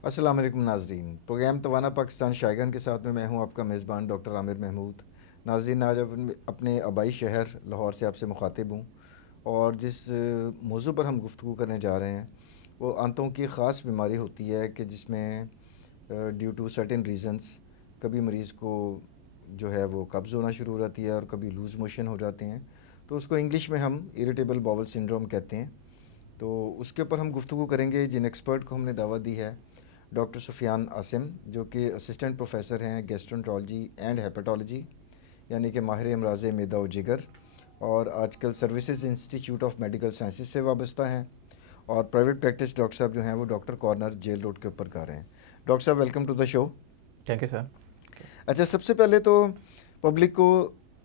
अस्सलाम वालेकुम नाजरीन। प्रोग्राम तवाना पाकिस्तान शायगन के साथ में मैं हूं आपका मेज़बान डॉक्टर आमिर महमूद। नाजरीन, आज अपने आबाई शहर लाहौर से आपसे मुखातिब हूं और जिस मौजू पर हम गुफ्तगू करने जा रहे हैं वो आंतों की ख़ास बीमारी होती है कि जिसमें ड्यू टू सर्टेन रीज़न्स कभी मरीज़ को जो है वो कब्ज़ होना शुरू हो जाती है और कभी लूज़ मोशन हो जाते हैं। तो उसको इंग्लिश में हम इरिटेबल बाउल सिंड्रोम कहते हैं। तो उसके ऊपर हम गुफ्तगू करेंगे। जिन एक्सपर्ट को हमने दावत दी है, डॉक्टर सुफियान आसिम, जो कि असिस्टेंट प्रोफेसर हैं गैस्ट्रोंट्रोलॉजी एंड हेपेटोलॉजी, यानी कि माहिर अमराज मैदा व जिगर, और आजकल services institute of medical sciences से वाबस्ता हैं। और प्राइवेट प्रैक्टिस डॉक्टर साहब जो हैं वो डॉक्टर कॉर्नर जेल रोड के ऊपर कर रहे हैं। डॉक्टर साहब, welcome to the show. Thank you sir. अच्छा, सबसे पहले तो पब्लिक को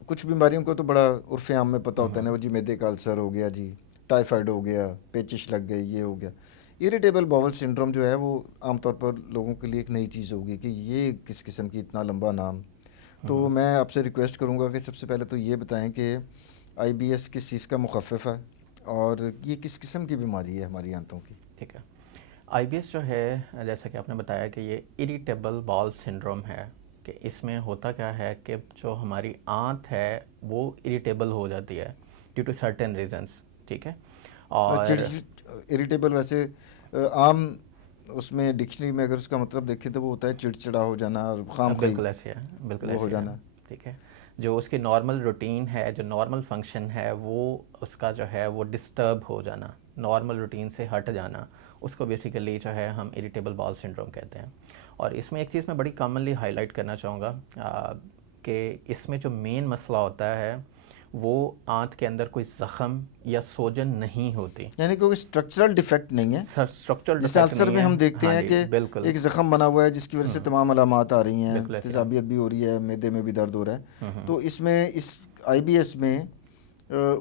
कुछ बीमारियों को तो बड़ा उर्फ़ आम में पता होता है ना, वो जी मैदे का अल्सर हो गया, जी टाइफाइड हो गया, पेचिश लग गई, ये हो गया। इरिटेबल बाउल सिंड्रोम जो है वो आमतौर पर लोगों के लिए एक नई चीज़ होगी कि ये किस किस्म की इतना लंबा नाम। तो मैं आपसे रिक्वेस्ट करूंगा कि सबसे पहले तो ये बताएं कि आईबीएस किस चीज़ का मुखफ़िफ़ है और ये किस किस्म की बीमारी है हमारी आंतों की। ठीक है। आईबीएस जो है, जैसा कि आपने बताया कि ये इरिटेबल बाउल सिंड्रोम है, कि इसमें होता क्या है कि जो हमारी आंत है वो इरिटेबल हो जाती है ड्यू टू सर्टेन रीजंस। ठीक है। और इरिटेबल वैसे आम उसमें डिक्शनरी में अगर उसका मतलब देखें तो वो होता है चिड़चिड़ा हो जाना और खाम खई बिल्कुल ऐसे है, बिल्कुल वो हो ऐसे है। जाना। ठीक है। जो उसकी नॉर्मल रूटीन है, जो नॉर्मल फंक्शन है, वो उसका जो है वो डिस्टर्ब हो जाना, नॉर्मल रूटीन से हट जाना, उसको बेसिकली जो है हम इरिटेबल बाउल सिंड्रोम कहते हैं। और इसमें एक चीज़ मैं बड़ी कॉमनली हाईलाइट करना चाहूँगा कि इसमें जो मेन मसला होता है वो आंत के अंदर कोई ज़ख़म या सोजन नहीं होती। यानी कोई स्ट्रक्चरल डिफेक्ट नहीं है। स्ट्रक्चरल जैसे डिफेक्ट अल्सर नहीं में है। हम देखते हाँ हैं जी, कि बिल्कुल। एक ज़ख़म बना हुआ है जिसकी वजह से तमाम अलामात आ रही हैं, बिल्कुल ऐसे है। तेज़ाबियत भी हो रही है, मैदे में भी दर्द हो रहा है। तो इसमें इस आईबीएस में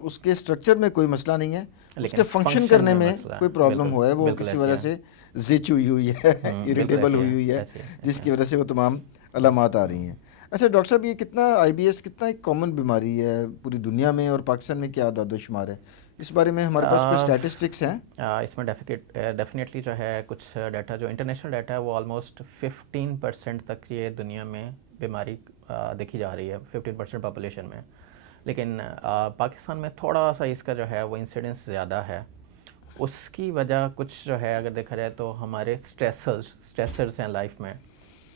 उसके स्ट्रक्चर में कोई मसला नहीं है, लेकिन उसके फंक्शन फंक्शन करने में में मसला कोई है। प्रॉब्लम बिल्कुल, हुआ है, वो बिल्कुल किसी ऐसे वजह है। से जिच हुई है बिल्कुल इरिटेबल ऐसे हुई है, हुई है, ऐसे है, ऐसे जिसकी है। वजह से वो तमाम अलामात आ रही हैं। अच्छा डॉक्टर साहब, ये कितना आईबीएस कितना एक कॉमन बीमारी है पूरी दुनिया में और पाकिस्तान में क्या आदाद-ओ-शुमार है? इस बारे में हमारे पास कोई स्टैटिस्टिक्स हैं? इसमें डेफिनेटली जो है कुछ डाटा, जो इंटरनेशनल डाटा है, वो ऑलमोस्ट 15% तक ये दुनिया में बीमारी देखी जा रही है, 15% पॉपुलेशन में। लेकिन पाकिस्तान में थोड़ा सा इसका जो है वो इंसिडेंस ज़्यादा है। उसकी वजह कुछ जो है, अगर देखा जाए तो हमारे स्ट्रेसर्स हैं लाइफ में,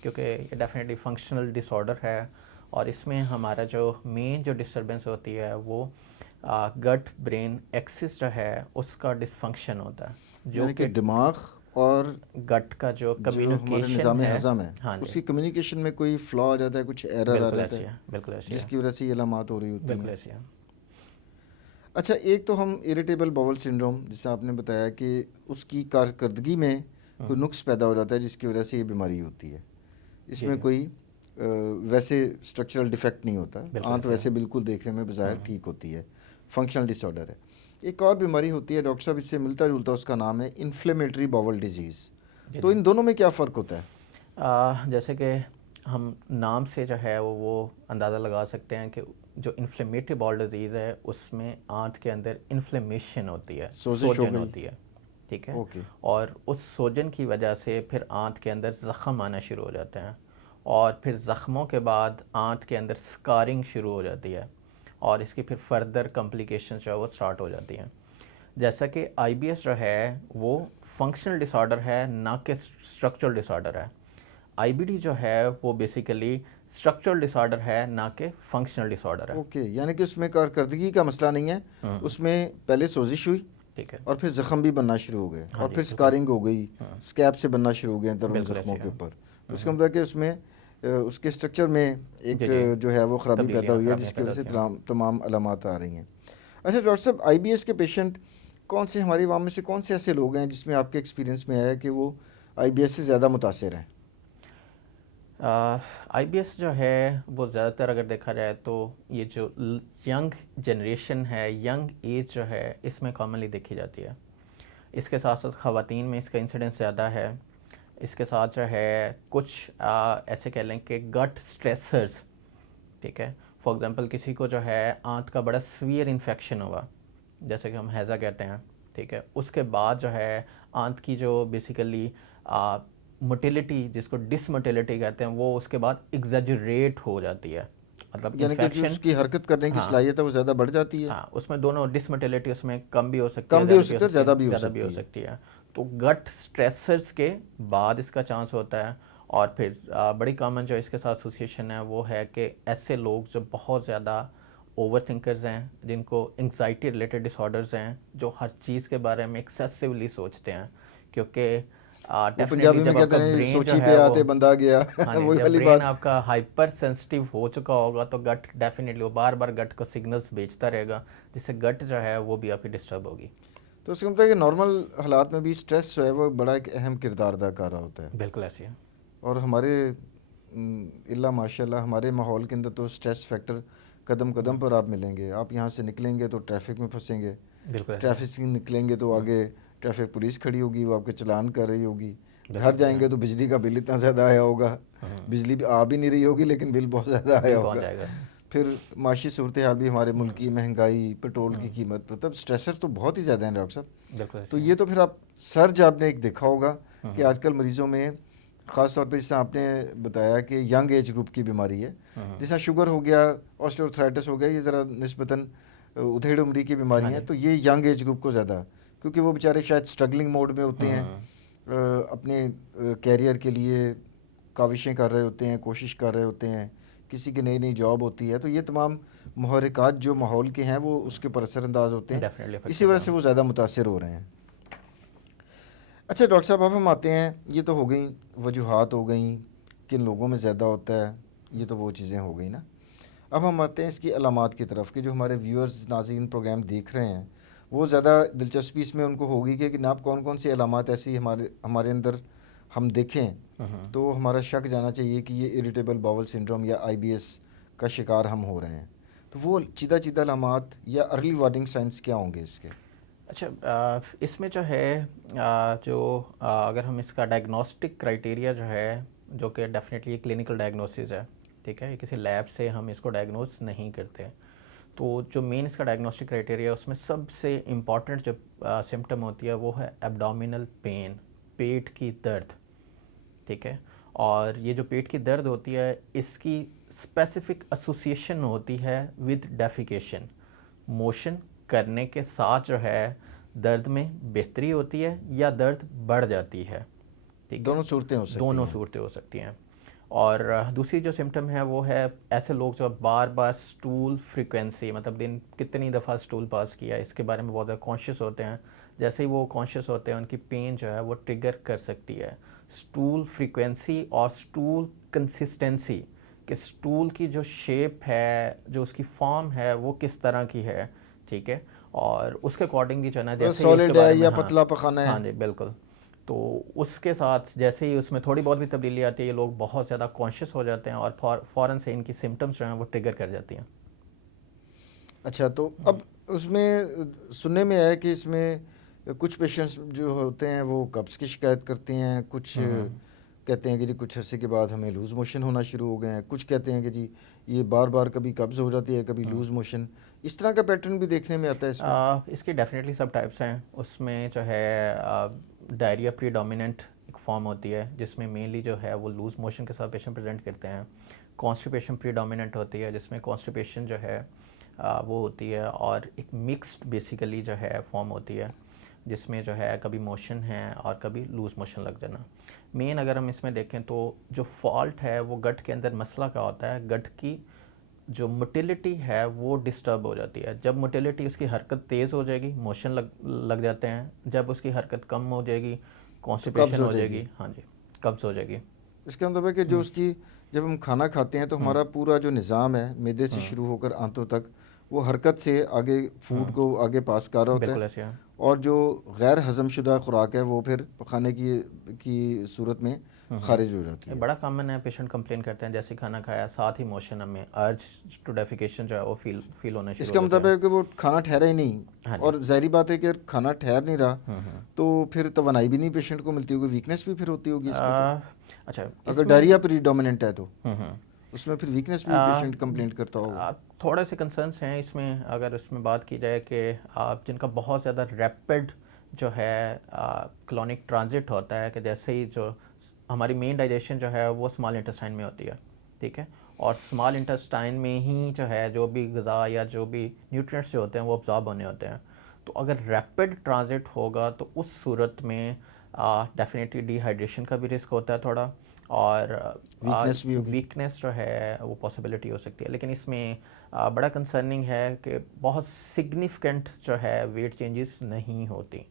क्योंकि ये डेफिनेटली फंक्शनल डिसऑर्डर है। और इसमें हमारा जो मेन जो डिस्टरबेंस होती है वो गट ब्रेन एक्सिस जो है उसका डिसफंक्शन होता है, जो यानी कि कि दिमाग और गट का जो जो हमारे कम्युनिकेशन निज़ाम है। हज़म है, हाँ जी, उसकी कम्युनिकेशन में कोई फ्लॉ आ जाता है, कुछ एरर आ बिल्कुल जाता ऐसी है, है, बिल्कुल ऐसी है, जिसकी वजह से ये अलामात हो रही होती बिल्कुल हैं। ऐसी है। अच्छा, एक तो हम इरिटेबल बाउल सिंड्रोम जिसे आपने बताया कि उसकी कारकर्दगी में कोई नुक्स पैदा हो जाता है जिसकी वजह से ये बीमारी होती है। जी इसमें जी, कोई वैसे स्ट्रक्चरल डिफेक्ट नहीं होता, बिल्कुल आंत ऐसी है। वैसे बिल्कुल देखने में बज़ाहिर ठीक होती है, फंक्शनल डिसऑर्डर है। एक और बीमारी होती है डॉक्टर साहब, इससे मिलता जुलता, उसका नाम है इन्फ्लेमेटरी बाउल डिजीज़। जी तो जी। इन दोनों में क्या फ़र्क होता है? जैसे कि हम नाम से जो है वो अंदाज़ा लगा सकते हैं कि जो इन्फ्लेमेटरी बाउल डिजीज़ है उसमें आंत के अंदर इन्फ्लेमेशन होती है, सोजिश हो सोजन गई। होती है। ठीक है। ओके। और उस सोजन की वजह से फिर आंत के अंदर ज़ख़म आना शुरू हो जाते हैं, और फिर ज़ख़मों के बाद आंत के अंदर स्कारिंग शुरू हो जाती है, और इसकी फिर फर्दर कॉम्प्लिकेशंस जो है वो स्टार्ट हो जाती हैं। जैसा कि आईबीएस जो है वो फंक्शनल डिसऑर्डर है, ना कि स्ट्रक्चरल डिसऑर्डर है। आईबीडी जो है वो बेसिकली स्ट्रक्चरल डिसऑर्डर है, ना कि फंक्शनल डिसऑर्डर है। ओके, यानी कि उसमें कारकर्दगी का मसला नहीं है, उसमें पहले सोजिश हुई ठीक है। और फिर ज़ख़म भी बनना शुरू हो गए हाँ और जी, फिर बिल्कुल। स्कारिंग हो गई, स्कैब से बनना शुरू हो गए दरुन बिल्कुल ज़ख्मों ऐसी के है। ऊपर। तो इसका मतलब है कि उसमें उसके स्ट्रक्चर में एक जी जी, जो है वो ख़राबी पैदा तब्दीलियाँ, हुई है खराबियाँ जिसकी पैदा वजह से होती हैं। तमाम अलामात आ रही हैं। अच्छा डॉक्टर साहब, आईबीएस के पेशेंट कौन से हमारी अवाम में से कौन से ऐसे लोग हैं जिसमें आपके एक्सपीरियंस में आया है कि वो आईबीएस से ज़्यादा मुतासर हैं? आईबीएस जो है वो ज़्यादातर अगर देखा जाए तो ये जो यंग जनरेशन है, यंग एज जो है, इसमें कॉमनली देखी जाती है। इसके साथ साथ ख़वातीन में इसका इंसिडेंस ज़्यादा है। इसके साथ जो है कुछ ऐसे कह लें कि गट स्ट्रेसर्स। ठीक है। फॉर एग्ज़ाम्पल किसी को जो है आंत का बड़ा सीवियर इन्फेक्शन हुआ, जैसे कि हम हैज़ा कहते हैं। ठीक है। उसके बाद जो है आंत की जो बेसिकली मोटिलिटी जिसको डिसमोटिलिटी कहते हैं वो उसके बाद एग्जैजरेट हो जाती है, मतलब यानी कि जो इन्फेक्शन। उसकी हरकत करने की हाँ सलाहियत है वो ज़्यादा बढ़ जाती है। हाँ, उसमें दोनों डिसमोटिलिटी उसमें कम भी हो सकती है, कम भी हो ज़्यादा भी हो सकती है और सकती ज़्यादा है, भी हो ज़्यादा भी हो सकती है। सकती है। तो गट स्ट्रेसर्स के बाद इसका चांस होता है। और फिर बड़ी कॉमन जो इसके साथ एसोसिएशन है वो है कि ऐसे लोग जो बहुत ज़्यादा ओवर थिंकर्स हैं, जिनको एंग्जाइटी रिलेटेड डिसऑर्डर्स हैं, जो हर चीज़ के बारे में एक्सेसिवली सोचते हैं, क्योंकि वो डेफिनेटली पंजाबी में जब कहते आपका हैं ब्रेन जो सोची पे है वो, आते बंदा गया हाँ जी, वही जब वाली ब्रेन बात। आपका हाइपर सेंसिटिव हो चुका होगा तो गट डेफिनेटली वो बार बार गट को सिग्नल्स भेजता रहेगा, जिससे गट जो है वो भी आपकी डिस्टर्ब होगी। तो उसका मतलब है कि नॉर्मल हालात में भी स्ट्रेस जो है वो बड़ा एक अहम किरदार अदा कर रहा होता है। बिल्कुल ऐसी है। और हमारे इल्ला माशाल्लाह हमारे माहौल के अंदर तो स्ट्रेस फैक्टर कदम कदम पर आप मिलेंगे। आप यहाँ से निकलेंगे तो ट्रैफिक में फंसेंगे, बिल्कुल ऐसी है। ट्रैफिक से निकलेंगे तो आगे ट्रैफिक पुलिस खड़ी होगी, वो आपके चालान कर रही होगी। घर बिल्कुल जाएंगे तो बिजली का बिल इतना ज़्यादा आया होगा, बिजली भी आ भी नहीं रही होगी लेकिन बिल बहुत ज़्यादा आया बिल पहुंच होगा। जाएगा। फिर माशी सूरत हाल भी हमारे मुल्क की, महंगाई, पेट्रोल की कीमत, मतलब स्ट्रेसर्स तो बहुत ही ज़्यादा हैं डॉक्टर साहब। बिल्कुल तो ऐसी है। ये तो फिर आप सर्ज आपने एक देखा होगा कि आजकल मरीज़ों में ख़ास तौर पे जैसे आपने बताया कि यंग एज ग्रुप की बीमारी है, जैसा शुगर हो गया, ऑस्टियोआर्थराइटिस हो गया, ये ज़रा निस्बतन उधेड़ उम्री की बीमारी हाँ हैं, जी। तो ये यंग एज ग्रुप को ज़्यादा, क्योंकि वो बेचारे शायद स्ट्रगलिंग मोड में होते हैं, अपने कैरियर के लिए काविशें कर रहे होते हैं, कोशिश कर रहे होते हैं, किसी की नई नई जॉब होती है, तो ये तमाम मुहर्रिकात जो माहौल के हैं वो उसके ऊपर असरअंदाज होते हैं, डेफिनेटली अफेक्ट इसी करते वजह हैं। से वो ज़्यादा मुतासर हो रहे हैं। अच्छा डॉक्टर साहब, अब हम आते हैं, ये तो हो गई वजूहात, हो गई किन लोगों में ज़्यादा होता है, ये तो वो चीज़ें हो गई ना। अब हम आते हैं इसकी अलामात की तरफ कि जो हमारे व्यूअर्स नाज़रीन प्रोग्राम देख रहे हैं वो ज़्यादा दिलचस्पी इसमें उनको होगी कि जनाब कौन कौन सी अलामात ऐसी हमारे हमारे अंदर हम देखें तो हमारा शक जाना चाहिए कि ये इरिटेबल बाउल सिंड्रोम या आईबीएस का शिकार हम हो रहे हैं। तो वो चीदा चीदा अलामात या अर्ली वार्निंग साइंस क्या होंगे इसके? अच्छा, इसमें जो है अगर हम इसका डायग्नोस्टिक क्राइटेरिया जो है, जो कि डेफिनेटली क्लिनिकल डायग्नोसिस है, ठीक है, ये किसी लैब से हम इसको डायग्नोस नहीं करते। तो जो मेन इसका डायग्नोस्टिक क्राइटेरिया है उसमें सबसे इम्पॉर्टेंट जो सिम्टम होती है वो है एब्डोमिनल पेन, पेट की दर्द, ठीक है। और ये जो पेट की दर्द होती है इसकी स्पेसिफिक एसोसिएशन होती है विद डेफिकेशन, मोशन करने के साथ जो है दर्द में बेहतरी होती है या दर्द बढ़ जाती है, ठीक है। दोनों सूरतें हो सकती दोनों हैं। सूरतें हो सकती हैं। और दूसरी जो सिम्टम है वो है ऐसे लोग जो बार बार स्टूल फ्रीक्वेंसी, मतलब दिन कितनी दफ़ा स्टूल पास किया इसके बारे में बहुत ज़्यादा कॉन्शियस होते हैं। जैसे ही वो कॉन्शियस होते हैं उनकी पेन जो है वो ट्रिगर कर सकती है। स्टूल फ्रीक्वेंसी और स्टूल कंसिस्टेंसी, कि स्टूल की जो शेप है, जो उसकी फॉर्म है वो किस तरह की है, ठीक है। और उसके अकॉर्डिंगली जो है ना, जैसे ही उसके सॉलिड है बारे में, या हाँ पतला पखाना है? हाँ जी बिल्कुल। तो उसके साथ जैसे ही उसमें थोड़ी बहुत भी तब्दीली आती है ये लोग बहुत ज़्यादा कॉन्शियस हो जाते हैं और फ़ौरन से इनकी सिम्टम्स जो हैं वो ट्रिगर कर जाती हैं। अच्छा, तो अब उसमें सुनने में आया कि इसमें कुछ पेशेंट्स जो होते हैं वो कब्ज़ की शिकायत करते हैं, कुछ कहते हैं कि जी कुछ अरसे के बाद हमें लूज़ मोशन होना शुरू हो गए हैं, कुछ कहते हैं कि जी ये बार बार कभी कब्ज़ हो जाती है, कभी लूज़ मोशन, इस तरह का पैटर्न भी देखने में आता है इसमें। इसकी डेफिनेटली सब टाइप्स हैं। उसमें जो है डायरिया प्रीडोमिनेंट एक फॉर्म होती है जिसमें मेनली जो है वो लूज़ मोशन के साथ पेशेंट प्रेजेंट करते हैं। कॉन्स्टिपेशन प्रीडोमिनेंट होती है जिसमें कॉन्स्टिपेशन जो है वो होती है, और एक मिक्स्ड बेसिकली जो है फॉर्म होती है जिसमें जो है कभी मोशन है और कभी लूज़ मोशन लग जाना। मेन अगर हम इसमें देखें तो जो फॉल्ट है वो गट के अंदर मसला का होता है, गट की जो मोटिलिटी है वो डिस्टर्ब हो जाती है। जब मोटिलिटी, उसकी हरकत तेज़ हो जाएगी, मोशन लग जाते हैं। जब उसकी हरकत कम हो जाएगी, तो कब्ज़ कॉन्स्टिपेशन हो हो जाएगी। जाएगी। हाँ जी, कब्ज़ हो जाएगी। इसका मतलब है कि जो उसकी, जब हम खाना खाते हैं तो हमारा पूरा जो निज़ाम है मैदे से शुरू होकर आंतों तक वो हरकत से आगे फूड को आगे पास कर रहा होता बिल्कुल है, ऐसे है। और जो गैर हज़मशुदा खुराक है वो फिर खाने की सूरत में खारिज हो जाती ये है। बड़ा कॉमन है, पेशेंट कंप्लेन करते हैं जैसे खाना खाया साथ ही मोशन, हमें अर्ज टू डेफिकेशन जो है वो फील होना शुरू इसका हो जाता मतलब है। है कि वो खाना ठहरा ही नहीं, हाँ जी। और ज़ाहिर बात है कि अगर खाना ठहर नहीं रहा तो फिर तवानाई भी नहीं पेशेंट को मिलती होगी, वीकनेस भी फिर होती होगी इसमें। तो अच्छा, अगर इसमें डायरिया प्रीडोमिनेंट है तो उसमें फिर वीकनेस भी पेशेंट कंप्लेंट करता होगा। थोड़े से कंसर्न्स हैं इसमें। अगर इसमें बात की जाए कि आप जिनका बहुत ज़्यादा रैपिड जो है क्लॉनिक ट्रांजिट होता है, कि जैसे ही जो हमारी मेन डाइजेशन जो है वो स्मॉल इंटेस्टाइन में होती है, ठीक है, और स्मॉल इंटेस्टाइन में ही जो है जो भी ग़िज़ा या जो भी न्यूट्रिएंट्स जो होते हैं वो अब्जॉर्ब होने होते हैं। तो अगर रैपिड ट्रांजिट होगा तो उस सूरत में डेफिनेटली डिहाइड्रेशन का भी रिस्क होता है थोड़ा, और वीकनेस भी होगी। वीकनेस जो है वो पॉसिबिलिटी हो सकती है। लेकिन इसमें बड़ा कंसर्निंग है कि बहुत सिग्निफिकेंट जो है वेट चेंजेस नहीं होती,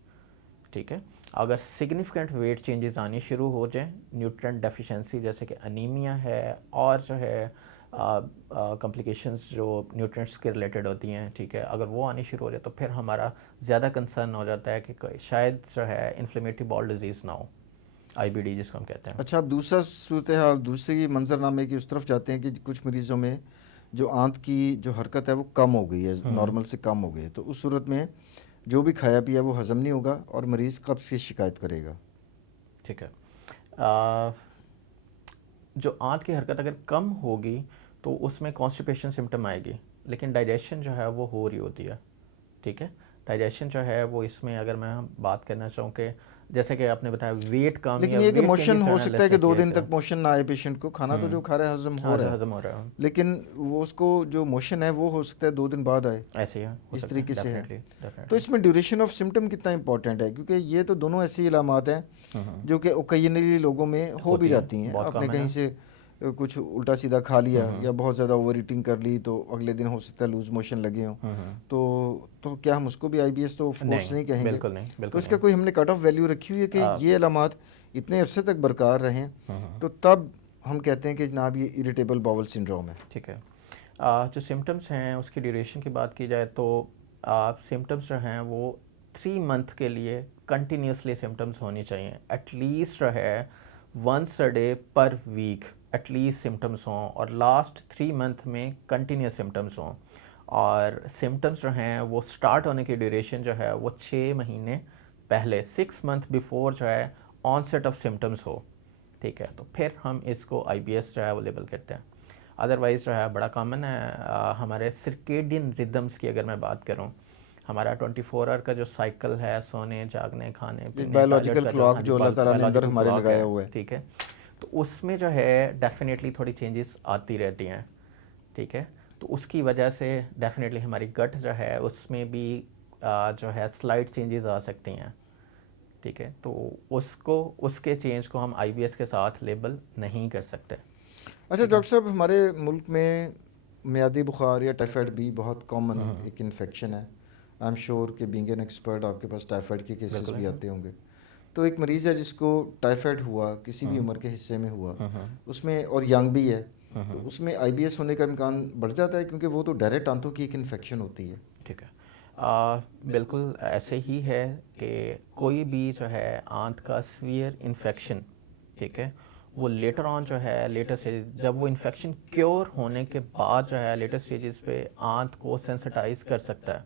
ठीक है। अगर सिग्निफिकेंट वेट चेंजेस आनी शुरू हो जाएं, न्यूट्रिएंट डेफिशिएंसी जैसे कि अनीमिया है और जो है कॉम्प्लिकेशंस जो न्यूट्रिएंट्स के रिलेटेड होती हैं, ठीक है, अगर वो आनी शुरू हो जाए तो फिर हमारा ज़्यादा कंसर्न हो जाता है कि शायद जो है इन्फ्लेमेटरी बॉल डिजीज़ ना हो, आईबीडी जिसको हम कहते हैं। अच्छा, अब दूसरा सूरत हाल, दूसरी मंजरनामे की उस तरफ जाते हैं कि कुछ मरीज़ों में जो आंत की जो हरकत है वो कम हो गई है, नॉर्मल से कम हो गई है, तो उस सूरत में जो भी खाया पिया वो हज़म नहीं होगा और मरीज़ कब्ज़ की शिकायत करेगा। ठीक है, जो आंत की हरकत अगर कम होगी तो उसमें कॉन्स्टिपेशन सिम्टम आएगी, लेकिन डाइजेशन जो है वो हो रही होती है, ठीक है। डाइजेशन जो है वो इसमें अगर मैं बात करना चाहूँ कि जैसे कि आपने बताया वेट कम लेकिन या ये कि वेट मोशन चेंजेस हो जो है सकता है कि 2 दिन लेस तक मोशन ना आए पेशेंट को, खाना तो जो खा रहा है हज़म हो रहा है, हजम हो रहा है, लेकिन वो उसको जो मोशन है वो हो सकता है 2 दिन बाद आए, ऐसे ही हो इस सकता है, तरीके से है। तो डेफिनेटली। इसमें ड्यूरेशन ऑफ सिम्टम कितना इंपॉर्टेंट है, क्योंकि ये तो दोनों ऐसी इलामात हैं जो कि ओकेजनली लोगों में हो भी होती है, जाती हैं। बहुत आपने कॉमन कहीं है। से कुछ उल्टा सीधा खा लिया या बहुत ज़्यादा ओवर ईटिंग कर ली तो अगले दिन हो सकता है लूज मोशन लगे हों, तो क्या हम उसको भी आईबीएस तो ऑफ कोर्स नहीं कहेंगे। बिल्कुल नहीं, तो बिल्कुल इसका नहीं। कोई हमने कट ऑफ वैल्यू रखी हुई है कि ये अलामात इतने अरसे तक बरकरार रहें तो तब हम कहते हैं कि जनाब ये इरिटेबल बाउल सिंड्रोम है। ठीक है, जो सिम्टम्स हैं उसकी ड्यूरेशन की बात की जाए तो सिम्टम्स जो हैं वो 3 मंथ के लिए कंटिन्यूसली सिम्टम्स होनी चाहिए, एटलीस्ट जो है once a day per week at least symptoms हों, और लास्ट 3 मंथ में कंटिन्यूस सिम्टम्स हों, और सिम्टम्स जो हैं वो स्टार्ट होने की ड्यूरेशन जो है वो 6 महीने पहले 6 मंथ बिफोर जो है ऑनसेट ऑफ सिम्टम्स हो, ठीक है, तो फिर हम इसको आईबीएस जो है वो लेबल करते हैं। अदरवाइज़ जो है बड़ा कॉमन है हमारे सर्केडियन रिदम्स की अगर मैं बात करूं, हमारा 24 आवर का जो साइकिल है सोने जागने खाने पीने टॉयलेट बायोलॉजिकल का जो, क्लॉक हाँ जी, जो अल्लाह ताला ने अंदर बायोलॉजिकल हमारे क्लॉक लगाया है, हुआ है। ठीक है, तो उसमें जो है डेफिनेटली थोड़ी चेंजेस आती रहती हैं, ठीक है, तो उसकी वजह से डेफिनेटली हमारी गट जो है उसमें भी जो है स्लाइट चेंजेस आ सकती हैं, ठीक है, तो उसको उसके चेंज को हम आईबीएस के साथ लेबल नहीं कर सकते। अच्छा डॉक्टर साहब, हमारे मुल्क में मियादी बुखार या टाइफाइड भी बहुत कॉमन एक इन्फेक्शन है। आई एम श्योर कि बीइंग एन एक्सपर्ट आपके पास टाइफाइड के केसेस बिल्कुल भी ऐसा। आते होंगे। तो एक मरीज़ है जिसको टाइफाइड हुआ किसी भी उम्र के हिस्से में हुआ, उसमें और यंग भी है, तो उसमें आईबीएस होने का इम्कान बढ़ जाता है क्योंकि वो तो डायरेक्ट आंतों की एक इन्फेक्शन होती है। ठीक है, बिल्कुल ऐसे ही है कि कोई भी जो है आंत का सीवियर इन्फेक्शन, ठीक है, वो लेटर ऑन जो है लेटर स्टेज जब वो इन्फेक्शन क्योर होने के बाद जो है लेटर स्टेजेस पे आंत को सेंसिटाइज कर सकता है,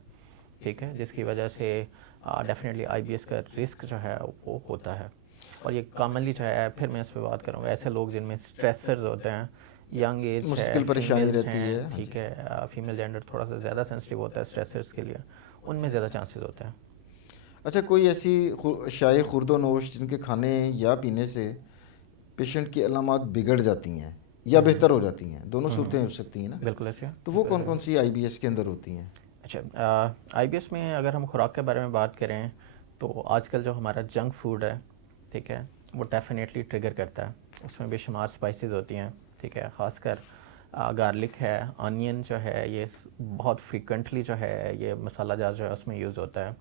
ठीक है, जिसकी वजह से डेफिनेटली आईबीएस का रिस्क जो है वो होता है। और ये कॉमनली जो है, फिर मैं इस पर बात करूँगा, ऐसे लोग जिनमें स्ट्रेसर्स होते हैं, यंग एज है, मुश्किल परेशानी फीमेल्स रहती है, हैं, हाँ ठीक जी। है, फीमेल जेंडर थोड़ा सा ज़्यादा सेंसिटिव होता है स्ट्रेसर्स के लिए, उनमें ज़्यादा चांसेस होते हैं। अच्छा, कोई ऐसी शाये खुर्दोनोश जिनके खाने या पीने से पेशेंट की अलामात बिगड़ जाती हैं या बेहतर हो जाती हैं, दोनों सूरतें हो सकती हैं ना, बिल्कुल ऐसे है, तो वो बिल्कुल कौन ऐसे कौन है। सी आईबीएस के अंदर होती हैं? अच्छा, आईबीएस में अगर हम खुराक के बारे में बात करें तो आजकल जो हमारा जंक फूड है, ठीक है, वो डेफिनेटली ट्रिगर करता है, उसमें बेशुमार स्पाइसेस होती हैं, ठीक है, ख़ासकर गार्लिक है, अनियन जो है ये बहुत फ्रीक्वेंटली जो है ये मसाला जार जो है उसमें यूज़ होता है।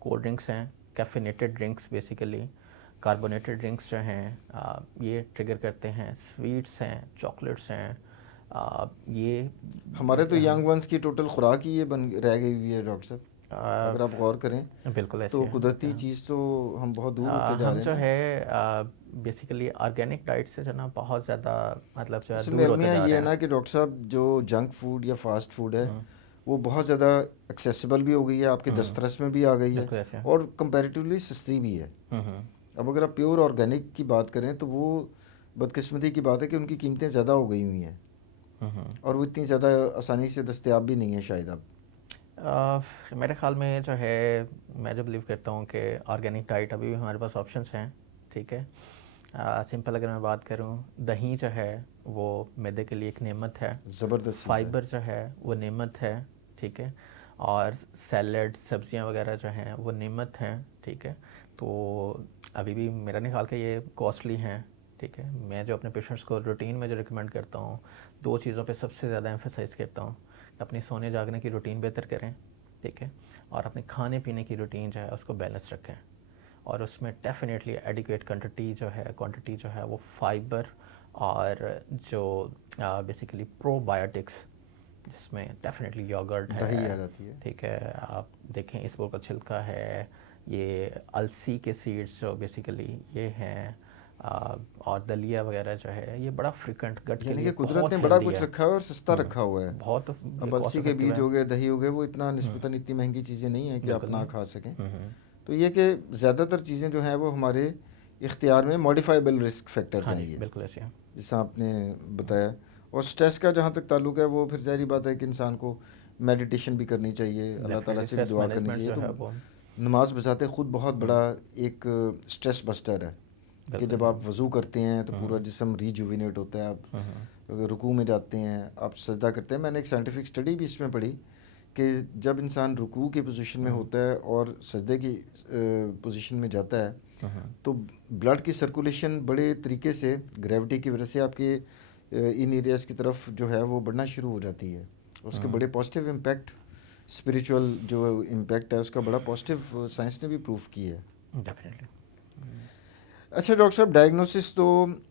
कोल्ड ड्रिंक्स हैं, caffeinated drinks basically, carbonated drinks जो हैं ये ट्रिगर करते हैं, स्वीट्स हैं, चॉकलेट्स हैं, ये हमारे तो यंग वंस की टोटल खुराक ही ये बन रह गई हुई है डॉक्टर साहब, आ, अगर आप गौर करें बिल्कुल तो ऐसे है। कुदरती चीज़ तो हम बहुत दूर होते जा हम रहे जो हैं ना। है बेसिकली ऑर्गेनिक डाइट से जो ना बहुत ज़्यादा मतलब जो है इसमें दूर होते अलमिया जा ये रहे है हैं। ना कि डॉक्टर साहब जो जंक फूड या फास्ट फूड है वो बहुत ज़्यादा एक्सेसिबल भी हो गई है, आपके दस्तरस में भी आ गई है बिल्कुल ऐसे है। और कंपैरेटिवली सस्ती भी है। अब अगर आप प्योर ऑर्गेनिक की बात करें तो वो बदकिस्मती की बात है कि उनकी कीमतें ज़्यादा हो गई हुई हैं और वो इतनी ज़्यादा आसानी से दस्तयाब भी नहीं है शायद अब। मेरे ख़्याल में जो है मैं जो बिलीव करता हूँ कि ऑर्गेनिक डाइट अभी भी हमारे पास ऑप्शंस हैं, ठीक है, सिंपल अगर मैं बात करूँ, दही जो है वो मैदे के लिए एक नेमत है, ज़बरदस्त चीज़ है। फाइबर जो है वो नेमत है, ठीक है, और सैलड सब्जियां वगैरह जो हैं वो नेमत हैं, ठीक है। तो अभी भी मेरा नहीं ख्याल कि ये कॉस्टली हैं, ठीक है। मैं जो अपने पेशेंट्स को रूटीन में जो रिकमेंड करता हूँ, दो चीज़ों पे सबसे ज़्यादा एम्फेसाइज़ करता हूँ। अपनी सोने जागने की रूटीन बेहतर करें, ठीक है, और अपने खाने पीने की रूटीन जो है उसको बैलेंस रखें, और उसमें डेफिनेटली एडिक्वेट क्वांटिटी जो है वो फाइबर और जो बेसिकली प्रोबायोटिक्स, जिसमें डेफिनेटली योगर्ट दही आ है, जाती है। ठीक है, आप देखें इसबगोल का छिलका है, ये अलसी के सीड्स जो बेसिकली ये हैं, और दलिया वगैरह जो है ये बड़ा फ्रिक्वेंट गट के यानी कि लिए कुदरत बहुत ने बड़ा हेल्दी कुछ है। रखा है और सस्ता रखा हुआ है। बहुत ये अब कॉस्ट अलसी के इफेक्टिव बीज है। हो गए, दही हो गए, वो इतना निस्बतन इतनी महंगी चीज़ें नहीं हैं कि आप बिल्कुल ना नहीं। खा सकें। हम्म। तो ये कि ज़्यादातर चीज़ें जो हैं वो हमारे इख्तियार में मॉडिफाइबल रिस्क फैक्टर्स हाँ हैं जी, ये, बिल्कुल ऐसे है। जैसा आपने बताया। और स्ट्रेस का जहाँ तक ताल्लुक है, वो फिर ज़ाहिर बात है कि इंसान को मेडिटेशन भी करनी चाहिए, अल्लाह ताला डेफिनेटली से भी स्ट्रेस दुआ करनी मैनेजमेंट चाहिए। जो तो है वो नमाज बजाते खुद बहुत बड़ा एक स्ट्रेस बस्टर है कि बिल्कुल जब ऐसे आप है। वज़ू करते हैं तो पूरा जिस्म रीजुविनेट होता है। आप हम्म। रुकू में जाते हैं, आप सजदा करते हैं। मैंने एक साइंटिफिक स्टडी भी इसमें पढ़ी कि जब इंसान रुकू की पोजीशन में होता है और सजदे की पोजीशन में जाता है, तो ब्लड की सर्कुलेशन बड़े तरीके से ग्रेविटी की वजह से आपके इन एरियाज़ की तरफ जो है वो बढ़ना शुरू हो जाती है। उसके बड़े पॉजिटिव इम्पैक्ट, स्पिरिचुअल जो इम्पैक्ट है उसका बड़ा पॉजिटिव साइंस ने भी प्रूव की है। डेफिनेटली। अच्छा डॉक्टर साहब, डायग्नोसिस तो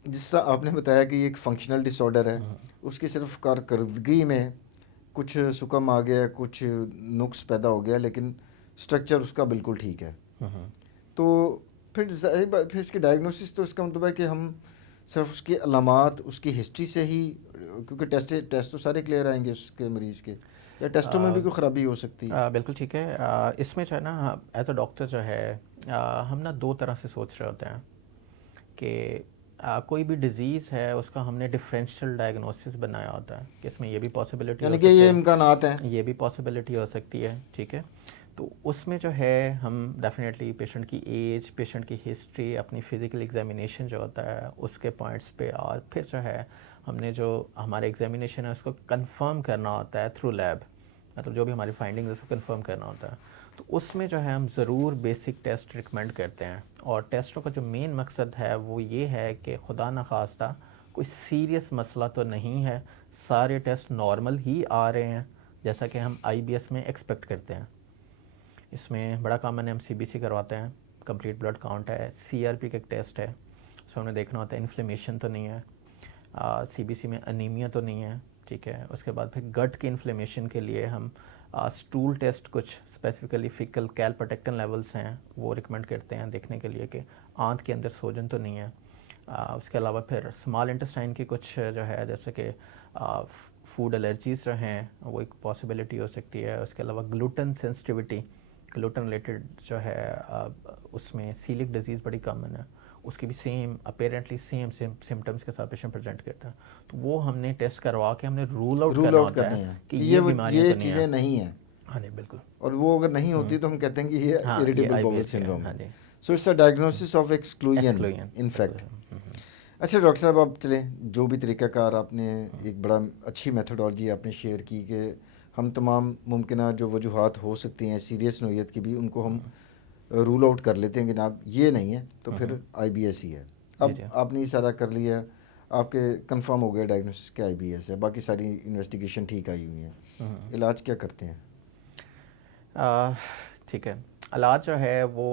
जिस तरह आपने बताया कि ये एक फंक्शनल डिसऑर्डर है, उसकी सिर्फ कारकर्दगी में कुछ सुकम आ गया, कुछ नुक्स पैदा हो गया, लेकिन स्ट्रक्चर उसका बिल्कुल ठीक है। तो फिर इसकी डायग्नोसिस तो इसका मतलब है कि हम सिर्फ उसकी अलामात, उसकी हिस्ट्री से ही, क्योंकि टेस्ट तो सारे क्लियर आएंगे उसके मरीज़ के, या टेस्टों में भी कोई ख़राबी हो सकती है? बिल्कुल ठीक है। इसमें जो है ना, एज अ डॉक्टर जो है हम ना दो तरह से सोच रहे होते हैं कि कोई भी डिज़ीज़ है उसका हमने डिफरेंशियल डायग्नोसिस बनाया होता है कि इसमें ये भी पॉसिबिलिटी हो यानी कि सकती ये है, इम्कानात हैं। ये भी पॉसिबिलिटी हो सकती है, ठीक है। तो उसमें जो है हम डेफिनेटली पेशेंट की एज, पेशेंट की हिस्ट्री, अपनी फ़िज़िकल एग्जामिनेशन जो होता है उसके पॉइंट्स पे, और फिर जो है हमने जो हमारे एग्जामिनेशन है उसको कंफर्म करना होता है थ्रू लैब, मतलब जो भी हमारी फाइंडिंग है उसको कंफर्म करना होता है। तो उसमें जो है हम ज़रूर बेसिक टेस्ट रिकमेंड करते हैं, और टेस्टों का जो मेन मकसद है वो ये है कि खुदा न खास्ता कोई सीरियस मसला तो नहीं है, सारे टेस्ट नॉर्मल ही आ रहे हैं जैसा कि हम IBS में एक्सपेक्ट करते हैं। इसमें बड़ा कॉमन है, हम CBC करवाते हैं, कंप्लीट ब्लड काउंट है, CRP का एक टेस्ट है, उसमें हमने देखना होता है इन्फ्लेमेशन तो नहीं है, CBC में अनीमिया तो नहीं है, ठीक है। उसके बाद फिर गट की इन्फ्लेमेशन के लिए हम स्टूल टेस्ट, कुछ स्पेसिफिकली फीकल कैलप्रोटेक्टिन लेवल्स हैं वो रिकमेंड करते हैं देखने के लिए कि आंत के अंदर सोजन तो नहीं है। उसके अलावा फिर स्मॉल इंटेस्टाइन की कुछ जो है, जैसे कि फूड एलर्जीज़ जो हैं वो एक पॉसिबिलिटी हो सकती है। उसके अलावा ग्लूटेन सेंसिटिविटी, ग्लूटेन रिलेटेड जो है उसमें सीलिक डिजीज़ बड़ी कॉमन है, उसकी भी सेम अपेरेंटली सेम सिम्टम्स के साथ पेशेंट प्रेजेंट करता है। तो वो हमने टेस्ट करवा के हमने रूल आउट करना होता करने है हैं कि कि ये बीमारियां ये तो नहीं चीज़ें है। नहीं हैं, हाँ जी, बिल्कुल। और वो अगर नहीं होती तो हम कहते हैं कि ये हाँ, ये इरिटेबल बाउल IBS है। सिंड्रोम हाँ है। जी, so it's a diagnosis of exclusion exclusion, in बिल्कुल। फैक्ट। अच्छा डॉक्टर साहब, आप चलें, जो भी तरीक़ाकार आपने एक बड़ा अच्छी मेथडोलॉजी आपने शेयर की कि हम तमाम मुमकिन जो वजूहात हो सकती हैं सीरियस नोयत की भी, उनको हम रूल आउट कर लेते हैं कि जनाब ये नहीं है तो फिर IBS ही है। जी अब जी। आपने ये सारा कर लिया, आपके कंफर्म हो गया डायग्नोसिस के IBS है, बाकी सारी इन्वेस्टिगेशन ठीक आई हुई हैं, इलाज क्या करते हैं? ठीक है, इलाज जो है वो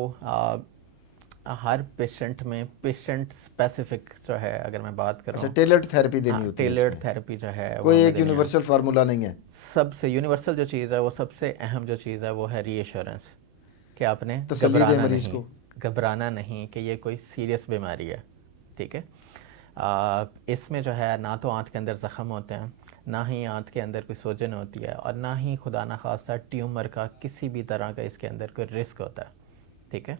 हर पेशेंट में पेशेंट स्पेसिफिक जो है, अगर मैं बात करूँ, अच्छा, टेलर्ड थेरेपी देनी हाँ, होती है टेलर्ड इसमें, थेरेपी जो है वो कोई हमने एक देनी है। यूनिवर्सल फार्मूला नहीं है? सबसे यूनिवर्सल जो चीज़ है, वो सबसे अहम जो चीज़ है वो है रीएश्योरेंस, कि आपने तसल्ली दे मरीज को। घबराना नहीं कि ये कोई सीरियस बीमारी है, ठीक है। इसमें जो है ना तो आंत के अंदर ज़ख़म होते हैं, ना ही आंत के अंदर कोई सोजन होती है, और ना ही खुदा न खास्ता ट्यूमर का किसी भी तरह का इसके अंदर कोई रिस्क होता है, ठीक है।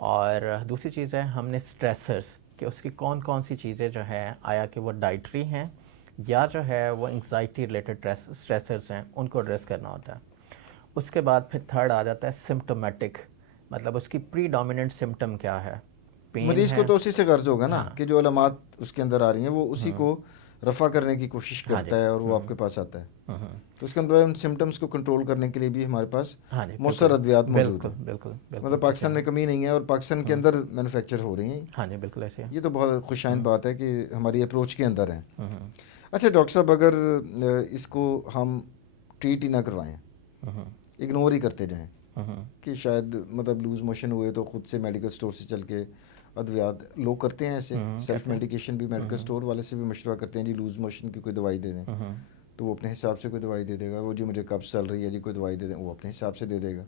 और दूसरी चीज़ है, हमने स्ट्रेसर्स कि उसकी कौन कौन सी चीज़ें जो हैं, आया कि वो डाइटरी हैं या जो है वो एंग्जाइटी रिलेटेड स्ट्रेसर्स हैं, उनको एड्रेस करना होता है। उसके बाद फिर थर्ड आ जाता है सिम्टोमेटिक, मतलब उसकी प्रीडोमिनेंट सिम्टम क्या है, पेन मरीज़ को है। तो उसी से गर्ज होगा ना हाँ। कि जो अलामात उसके अंदर आ रही हैं वो उसी को रफ़ा करने की कोशिश हाँ जी। करता है और वो आपके पास आता है। हम्म, तो उसके अंदर उन सिम्टम्स को कंट्रोल करने के लिए भी हमारे पास हाँ जी, मौसर बिल्कुल अद्वियात मौजूद बिल्कुल हैं। बिल्कुल बिल्कुल मतलब ऐसे पाकिस्तान में हैं। कमी नहीं है और पाकिस्तान के अंदर मैन्युफैक्चर हो रही हैं। हाँ जी, बिल्कुल ऐसे है। ये तो बहुत खुशाइंद बात है कि हमारी अप्रोच के अंदर है। हम्म, अच्छा डॉक्टर साहब, अगर इसको हम ट्रीट ही ना करवाएं, हम्म, इग्नोर ही करते जाएं हम्म, कि शायद मतलब लूज़ मोशन हुए तो खुद से मेडिकल स्टोर से चल के अद्वियात लोग करते हैं, ऐसे सेल्फ कहते हैं। मेडिकेशन भी मेडिकल स्टोर वाले से भी मशवरा करते हैं जी लूज़ मोशन की कोई दवाई दे दें, हम्म, तो वो अपने हिसाब से कोई दवाई दे देगा। वो जी मुझे कब्ज़ चल रही है जी कोई दवाई दे दें, वो अपने हिसाब से दे देगा।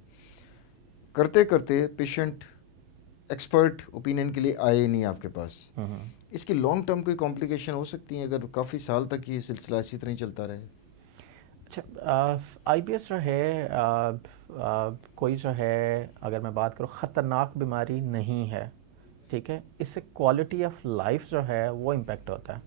करते करते पेशेंट एक्सपर्ट ओपिनियन के लिए आए ही नहीं आपके पास। इसकी लॉन्ग टर्म कोई कॉम्प्लिकेशन हो सकती है अगर काफ़ी साल तक ये सिलसिला इसी तरह ही चलता रहे? अच्छा, आईबीएस जो है कोई जो है, अगर मैं बात करूँ, ख़तरनाक बीमारी नहीं है, ठीक है। इससे क्वालिटी ऑफ लाइफ जो है वो इम्पेक्ट होता है,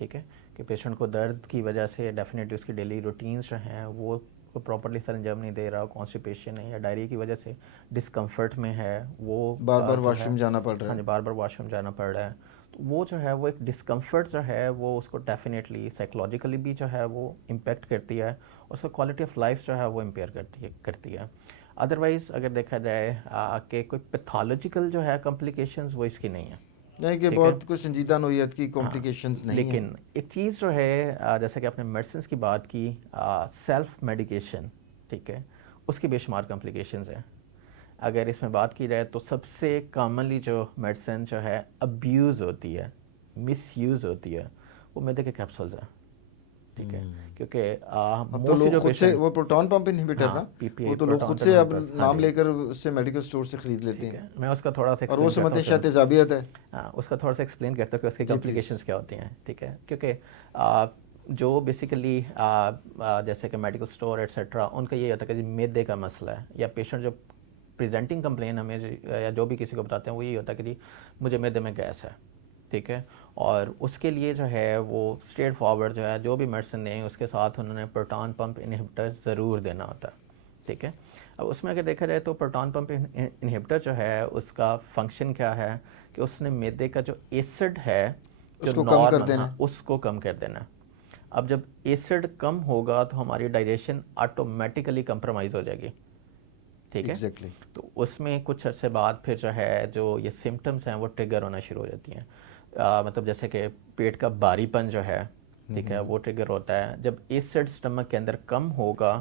ठीक है, कि पेशेंट को दर्द की वजह से डेफिनेटली उसकी डेली रूटीन्स जो हैं वो प्रॉपरली सर अंजाम नहीं दे रहा, कॉन्स्टिपेशन है या डायरिया की वजह से डिस्कम्फर्ट में है, वो बार बार जो है, वॉशरूम जाना पड़ रहा हाँ है। जी, बार बार वॉशरूम जाना पड़ रहा है, तो वो जो है वो एक डिस्कम्फर्ट जो है वो उसको डेफिनेटली साइकोलॉजिकली भी जो है वो इम्पेक्ट करती है, उसका क्वालिटी ऑफ लाइफ जो है वो इम्पेयर करती है। अदरवाइज़ अगर देखा जाए कि कोई पैथोलॉजिकल जो है कॉम्प्लिकेशंस वो इसकी नहीं है, नहीं कि ठीक है। बहुत कोई संजीदा नोयत की हाँ, कॉम्प्लिकेशंस नहीं है। लेकिन एक चीज़ जो है जैसा कि आपने मेडिसिन की बात की, सेल्फ मेडिकेशन, ठीक है, उसकी बेशुमार कॉम्प्लिकेशंस हैं। अगर इसमें बात की जाए तो सबसे कॉमनली जो मेडिसिन जो है अब्यूज़ होती है, मिसयूज़ होती है, वो मैदे के कैप्सूल्स हैं, ठीक है, क्योंकि अब तो मोस्टली लोग जो खुद से पेशेंट, वो प्रोटॉन पंप इनहिबिटर ना, हाँ, पीपीआई वो तो लोग प्रोटॉन खुद से अब पेनोपर्स, हाँ नाम जी, लेकर उससे मेडिकल स्टोर से खरीद लेते ठीक हैं है। मैं उसका थोड़ा सा और वो एक्सप्लेन करता समझते हूँ हैं शायद तेजाबियत है। हाँ, उसका थोड़ा सा एक्सप्लेन करता हूँ कि उसकी जी प्लीज़। कॉम्प्लिकेशंस क्या होती हैं, ठीक है, क्योंकि जो बेसिकली जैसे कि मेडिकल स्टोर एट्सेट्रा, उनका ये होता है कि जी मैदे का मसला है, या पेशेंट जो प्रेजेंटिंग कंप्लेन हमें या जो भी किसी को बताते हैं वो यही होता है कि जी मुझे मैदे में गैस है, ठीक है, और उसके लिए जो है वो स्ट्रेट फॉरवर्ड जो है जो भी मेडिसिन दें उसके साथ उन्होंने प्रोटॉन पंप इनहिबिटर ज़रूर देना होता है, ठीक है। अब उसमें अगर देखा जाए तो प्रोटॉन पंप इनहिबिटर जो है उसका फंक्शन क्या है कि उसने मैदे का जो एसिड है जो उसको कम कर नॉर्मल, देना हाँ, उसको कम कर देना। अब जब एसिड कम होगा तो हमारी डाइजेशन ऑटोमेटिकली कंप्रोमाइज़ हो जाएगी, ठीक है। एग्जैक्टली। तो उसमें कुछ अर्से बाद फिर जो है जो ये सिम्टम्स हैं वो ट्रिगर होना शुरू हो जाती हैं। मतलब जैसे कि पेट का भारीपन जो है, ठीक है, वो ट्रिगर होता है। जब एसिड स्टमक के अंदर कम होगा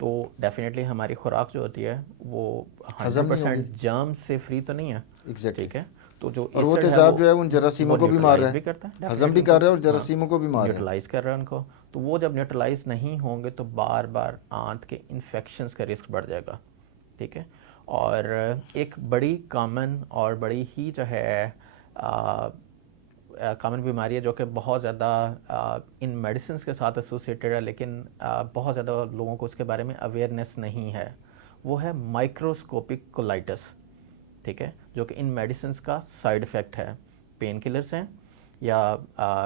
तो डेफिनेटली हमारी खुराक जो होती है वो हजम नहीं 100% होगी। जर्म से फ्री तो नहीं है, एग्जैक्टली। ठीक है। तो जो और वो एसिड है तेजाब जो है उन जरासीमों को भी मार रहा न्यूट्रलाइज भी है, करता है, हजम डेफिनेटली भी कर उनको, रहा है और हाँ, जरासीमों को भी मार रहा है। न्यूट्रलाइज कर रहा है उनको। तो वो जब न्यूट्रलाइज नहीं होंगे तो बार बार आंत के इन्फेक्शंस का रिस्क बढ़ जाएगा, ठीक है। और एक बड़ी कॉमन और बड़ी ही जो है कॉमन बीमारी है जो कि बहुत ज़्यादा इन मेडिसिन के साथ एसोसिएटेड है, लेकिन बहुत ज़्यादा लोगों को उसके बारे में अवेयरनेस नहीं है, वो है माइक्रोस्कोपिक कोलाइटिस, ठीक है, जो कि इन मेडिसिन का साइड इफ़ेक्ट है। पेन किलर्स हैं या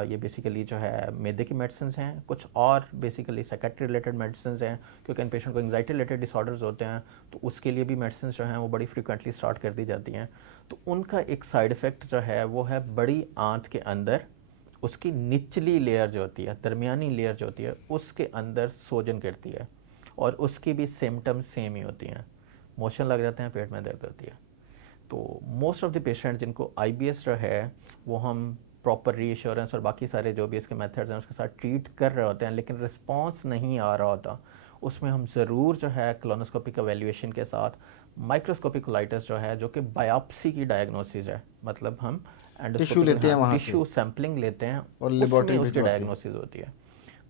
ये बेसिकली जो है मैदे की मेडिसिन हैं, कुछ और बेसिकली साइकेट्री रिलेटेड मेडिसिन हैं, क्योंकि इन पेशेंट को एंग्जाइटी रिलेटेड डिसऑर्डर्स होते हैं तो उसके लिए भी मेडिसिन जो हैं वो बड़ी फ्रीक्वेंटली स्टार्ट कर दी जाती हैं। तो उनका एक साइड इफ़ेक्ट जो है वो है बड़ी आंत के अंदर उसकी निचली लेयर जो होती है, दरमियानी लेयर जो होती है, उसके अंदर सोजन करती है और उसकी भी सिम्टम्स सेम ही होती हैं, मोशन लग जाते हैं, पेट में दर्द होती है। तो मोस्ट ऑफ द पेशेंट जिनको आईबीएस जो है वो हम प्रॉपर रीअश्योरेंस और बाकी सारे जो भी इसके मेथड्स हैं उसके साथ ट्रीट कर रहे होते हैं, लेकिन रिस्पांस नहीं आ रहा होता, उसमें हम ज़रूर जो है कोलोनोस्कोपिक एवेल्यूएशन के साथ माइक्रोस्कोपिक कोलाइटिस जो है, जो कि बायोप्सी की डायग्नोसिस है, मतलब हम टिश्यू लेते हैं वहाँ से टिश्यू सैम्पलिंग लेते हैं और उसमें लेबोरेटरी उसकी भिजवाते हैं। डायग्नोसिस होती है।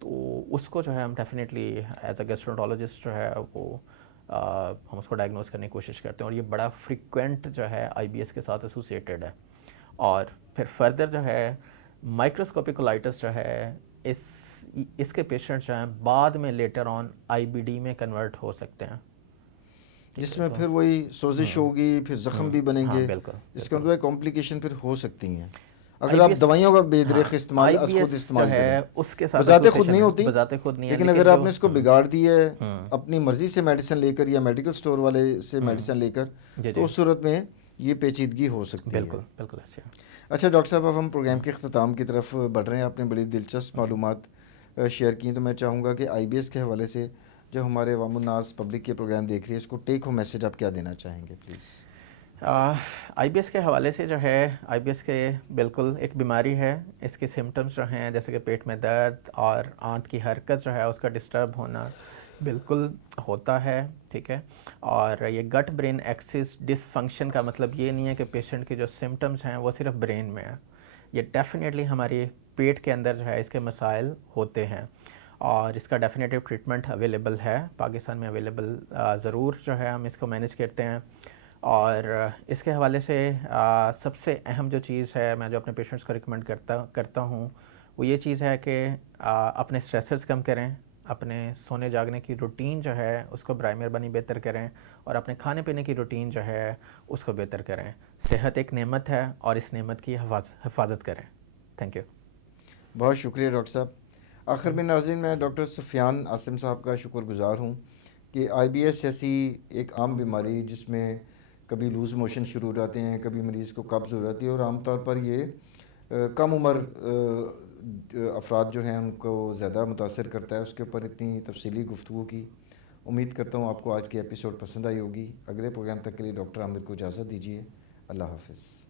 तो उसको जो है हम डेफिनेटली एज अ गैस्ट्रोएंटरोलॉजिस्ट जो है वो हम उसको डायग्नोस करने की कोशिश करते हैं, और ये बड़ा फ्रिक्वेंट जो है आईबीएस के साथ एसोसिएटेड है। और फिर फर्दर जो है माइक्रोस्कोपिक कोलाइटिस जो है इसके पेशेंट जो हैं बाद में लेटर ऑन आईबीडी में कन्वर्ट हो सकते हैं, जिसमें फिर वही सोजिश होगी, फिर जख्म भी बनेंगे। हाँ, बिल्कुल, इसका मतलब कॉम्प्लिकेशन फिर हो सकती हैं अगर आप आईबीएस, दवाइयों का बेदरेख हाँ, इस्तेमाल खुद आईबीएस जो इस्तेमाल है करें। उसके साथ बजाते खुद एसोसिएशन नहीं है, होती, बजाते खुद नहीं है, लेकिन अगर आपने जो इसको बिगाड़ दी है अपनी मर्जी से मेडिसिन लेकर या मेडिकल स्टोर वाले से मेडिसिन लेकर, जी तो जी उस सूरत में ये पेचीदगी हो सकती है। बिल्कुल बिल्कुल ऐसे है। अच्छा डॉक्टर साहब, अब हम प्रोग्राम के अख्ताम की तरफ बढ़ रहे हैं। आपने बड़ी दिलचस्प मालूमात शेयर की, तो मैं चाहूँगा कि आईबीएस के हवाले से जो हमारे अवामुन्नास पब्लिक के प्रोग्राम देख रही है, इसको टेक होम मैसेज आप क्या देना चाहेंगे प्लीज़? आईबीएस के हवाले से जो है, आईबीएस के बिल्कुल एक बीमारी है। इसके सिम्टम्स जो हैं जैसे कि पेट में दर्द और आंत की हरकत जो है उसका डिस्टर्ब होना बिल्कुल होता है, ठीक है। और ये गट ब्रेन एक्सिस डिसफंक्शन का मतलब ये नहीं है कि पेशेंट के जो सिम्टम्स हैं वो सिर्फ ब्रेन में है। ये डेफिनेटली हमारी पेट के अंदर जो है इसके मसाइल होते हैं और इसका डेफिनेटिव ट्रीटमेंट अवेलेबल है, पाकिस्तान में अवेलेबल ज़रूर जो है हम इसको मैनेज करते हैं। और इसके हवाले से सबसे अहम जो चीज़ है मैं जो अपने पेशेंट्स को रिकमेंड करता हूँ वो ये चीज़ है कि अपने स्ट्रेसर्स कम करें, अपने सोने जागने की रूटीन जो है उसको बराए मेहरबानी बेहतर करें और अपने खाने पीने की रूटीन जो है उसको बेहतर करें। सेहत एक नेमत है और इस नेमत की हिफाजत करें। Thank you. बहुत शुक्रिया डॉक्टर साहब। आखिर में नाज़रीन, मैं डॉक्टर सुफियान आसिम साहब का शुक्रगुज़ार हूँ कि आईबीएस जैसी एक आम बीमारी जिसमें कभी लूज़ मोशन शुरू हो जाते हैं, कभी मरीज़ को कब्ज़ हो जाती है और आमतौर पर ये कम उम्र अफराद जो हैं उनको ज़्यादा मुतासर करता है, उसके ऊपर इतनी तफसीली गुफ्तगू की। उम्मीद करता हूँ आपको आज की एपिसोड पसंद आई होगी। अगले प्रोग्राम तक के लिए डॉक्टर आमिर को इजाज़त दीजिए। अल्लाह हाफ़िज़।